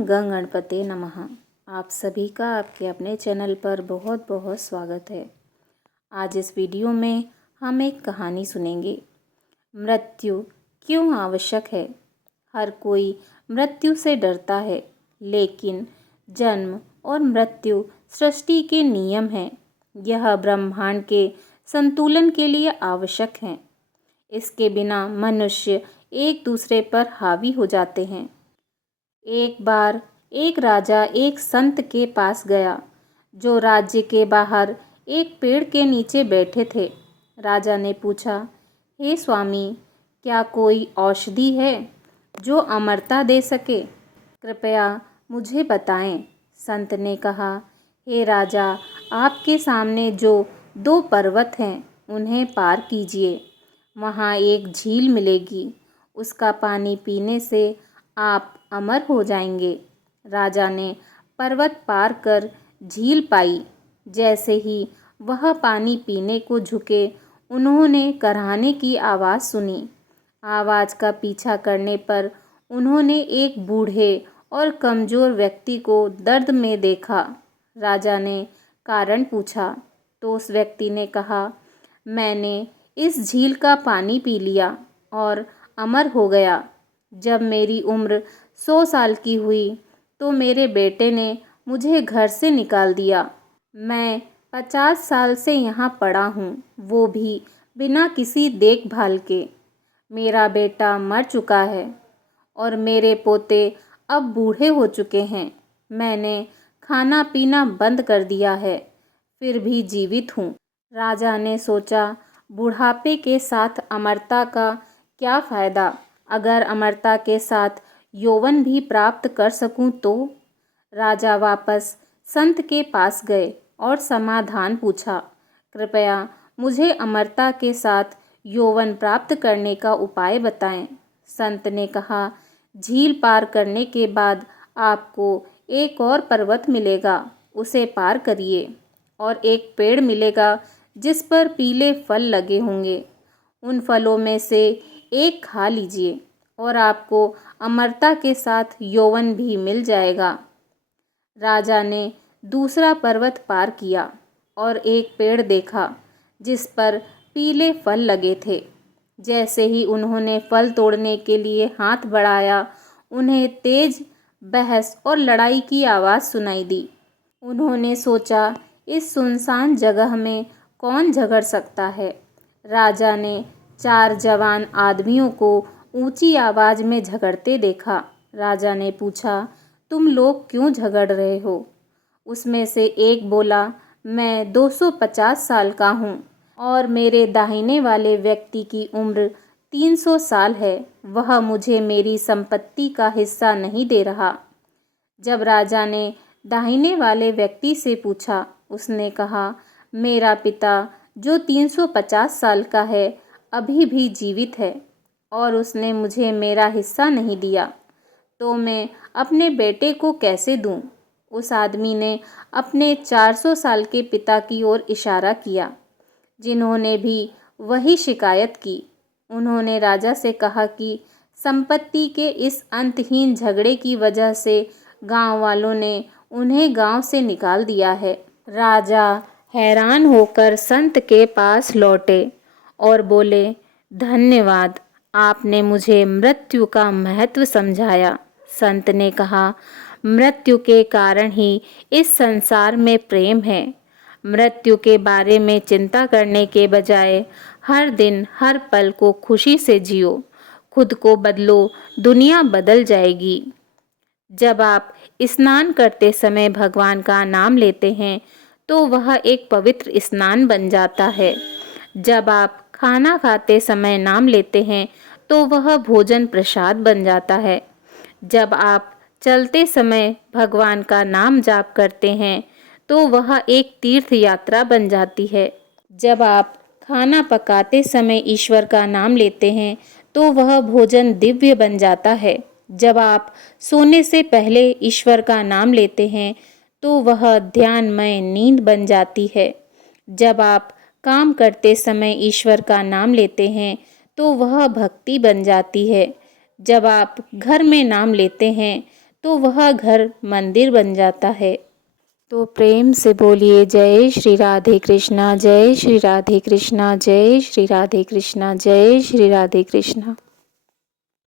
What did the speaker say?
ओम गंग गणपते नमः। आप सभी का आपके अपने चैनल पर बहुत बहुत स्वागत है। आज इस वीडियो में हम एक कहानी सुनेंगे। मृत्यु क्यों आवश्यक है। हर कोई मृत्यु से डरता है, लेकिन जन्म और मृत्यु सृष्टि के नियम हैं। यह ब्रह्मांड के संतुलन के लिए आवश्यक हैं। इसके बिना मनुष्य एक दूसरे पर हावी हो जाते हैं। एक बार एक राजा एक संत के पास गया, जो राज्य के बाहर एक पेड़ के नीचे बैठे थे। राजा ने पूछा, हे स्वामी, क्या कोई औषधि है जो अमरता दे सके? कृपया मुझे बताएं। संत ने कहा, हे राजा, आपके सामने जो 2 पर्वत हैं, उन्हें पार कीजिए। वहाँ एक झील मिलेगी। उसका पानी पीने से आप अमर हो जाएंगे। राजा ने पर्वत पार कर झील पाई। जैसे ही वह पानी पीने को झुके, उन्होंने कराहने की आवाज़ सुनी। आवाज़ का पीछा करने पर उन्होंने एक बूढ़े और कमज़ोर व्यक्ति को दर्द में देखा। राजा ने कारण पूछा तो उस व्यक्ति ने कहा, मैंने इस झील का पानी पी लिया और अमर हो गया। जब मेरी उम्र 100 साल की हुई तो मेरे बेटे ने मुझे घर से निकाल दिया। मैं 50 साल से यहाँ पड़ा हूँ, वो भी बिना किसी देखभाल के। मेरा बेटा मर चुका है और मेरे पोते अब बूढ़े हो चुके हैं। मैंने खाना पीना बंद कर दिया है, फिर भी जीवित हूँ। राजा ने सोचा, बुढ़ापे के साथ अमरता का क्या फ़ायदा? अगर अमरता के साथ यौवन भी प्राप्त कर सकूं तो? राजा वापस संत के पास गए और समाधान पूछा, कृपया मुझे अमरता के साथ यौवन प्राप्त करने का उपाय बताएं। संत ने कहा, झील पार करने के बाद आपको एक और पर्वत मिलेगा, उसे पार करिए और एक पेड़ मिलेगा जिस पर पीले फल लगे होंगे। उन फलों में से एक खा लीजिए और आपको अमरता के साथ यौवन भी मिल जाएगा। राजा ने दूसरा पर्वत पार किया और एक पेड़ देखा जिस पर पीले फल लगे थे। जैसे ही उन्होंने फल तोड़ने के लिए हाथ बढ़ाया, उन्हें तेज बहस और लड़ाई की आवाज़ सुनाई दी। उन्होंने सोचा, इस सुनसान जगह में कौन झगड़ सकता है। राजा ने 4 जवान आदमियों को ऊंची आवाज़ में झगड़ते देखा। राजा ने पूछा, तुम लोग क्यों झगड़ रहे हो? उसमें से एक बोला, मैं 250 साल का हूँ और मेरे दाहिने वाले व्यक्ति की उम्र 300 साल है। वह मुझे मेरी संपत्ति का हिस्सा नहीं दे रहा। जब राजा ने दाहिने वाले व्यक्ति से पूछा, उसने कहा, मेरा पिता जो 350 साल का है अभी भी जीवित है और उसने मुझे मेरा हिस्सा नहीं दिया, तो मैं अपने बेटे को कैसे दूं? उस आदमी ने अपने 400 साल के पिता की ओर इशारा किया, जिन्होंने भी वही शिकायत की। उन्होंने राजा से कहा कि संपत्ति के इस अंतहीन झगड़े की वजह से गांव वालों ने उन्हें गांव से निकाल दिया है। राजा हैरान होकर संत के पास लौटे और बोले, धन्यवाद, आपने मुझे मृत्यु का महत्व समझाया। संत ने कहा, मृत्यु के कारण ही इस संसार में प्रेम है। मृत्यु के बारे में चिंता करने के बजाय हर दिन हर पल को खुशी से जियो। खुद को बदलो, दुनिया बदल जाएगी। जब आप स्नान करते समय भगवान का नाम लेते हैं तो वह एक पवित्र स्नान बन जाता है। जब आप खाना खाते समय नाम लेते हैं तो वह भोजन प्रसाद बन जाता है। जब आप चलते समय भगवान का नाम जाप करते हैं तो वह एक तीर्थ यात्रा बन जाती है। जब आप खाना पकाते समय ईश्वर का नाम लेते हैं तो वह भोजन दिव्य बन जाता है। जब आप सोने से पहले ईश्वर का नाम लेते हैं तो वह ध्यानमय नींद बन जाती है। जब आप काम करते समय ईश्वर का नाम लेते हैं तो वह भक्ति बन जाती है। जब आप घर में नाम लेते हैं तो वह घर मंदिर बन जाता है। तो प्रेम से बोलिए जय श्री राधे कृष्णा, जय श्री राधे कृष्णा, जय श्री राधे कृष्णा, जय श्री राधे कृष्णा।